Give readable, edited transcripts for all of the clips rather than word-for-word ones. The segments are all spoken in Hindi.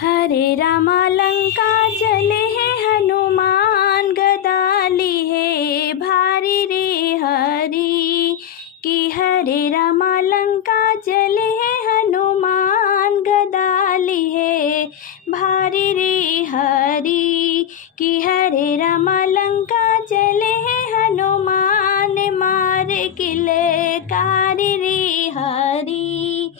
हरे रामा लंका चले हैं हनुमान, गदा ली है भारी रे हरी। कि हरे रामा लंका चले हैं हनुमान, गदा ली है भारी रे हरी। कि हरे रामा लंका चले हैं हनुमान, मार किलकारी रे हरी।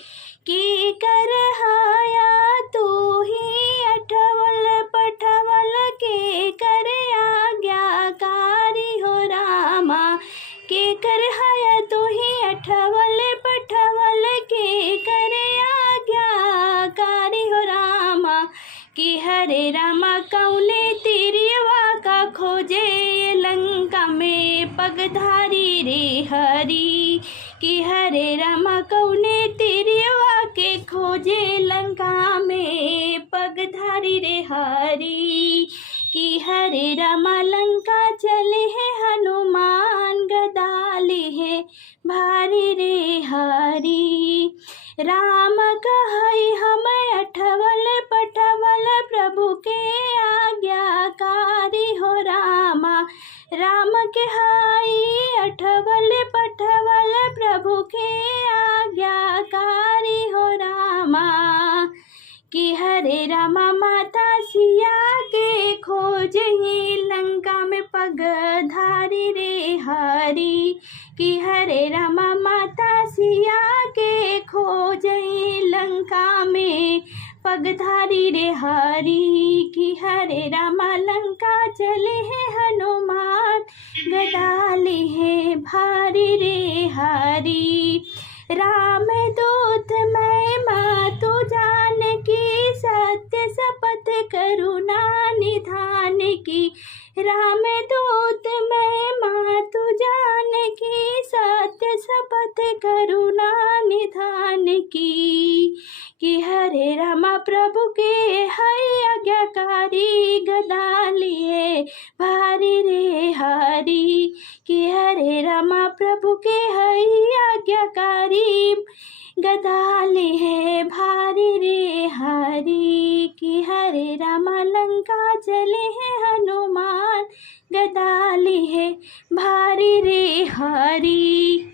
की कर हाया तू ही अठवल पठवल, के कर आज्ञाकारी हो रामा। के कर हाया तू ही अठवल पठवल, के कर आज्ञाकारी हो रामा। कि हरे रामा कौने तिरियवा का खोजे, लंका में पगधारी रे हरी। कि हरे रामा कौने तिरियवा के खोजे, लंका में पगधारी रे हरी। कि हरे रामा लंका चले हैं हनुमान, गदा ली है भारी रे हरी। राम कहई हम अठवल पठवल, प्रभु के आज्ञाकारी हो रामा। राम के हाई अठवल पठवल, प्रभु के आज्ञाकारी हो रामा। कि हरे रामा माता सिया के खोजे, लंका में पगधारी रे हरी। कि हरे रामा माता सिया के खोजे, लंका में पगधारी रे हरी। कि हरे रामा लंका चले हैं हनुमान, गदा ली है भारी रे हरी। राम दूत मैं मातु जानकी, सत्य शपथ करुणा निधान की। राम दूत मैं मातु जानकी, सत्य शपथ करुणा निधान की। कि हरे रामा प्रभु के हई आज्ञाकारी, गदा लिए भारी रे हरी। कि हरे रामा प्रभु के हई आज्ञाकारी, गदा ली है भारी रे हरी। कि हरे रामा लंका चले हैं हनुमान, गदा ली है भारी रे हरी।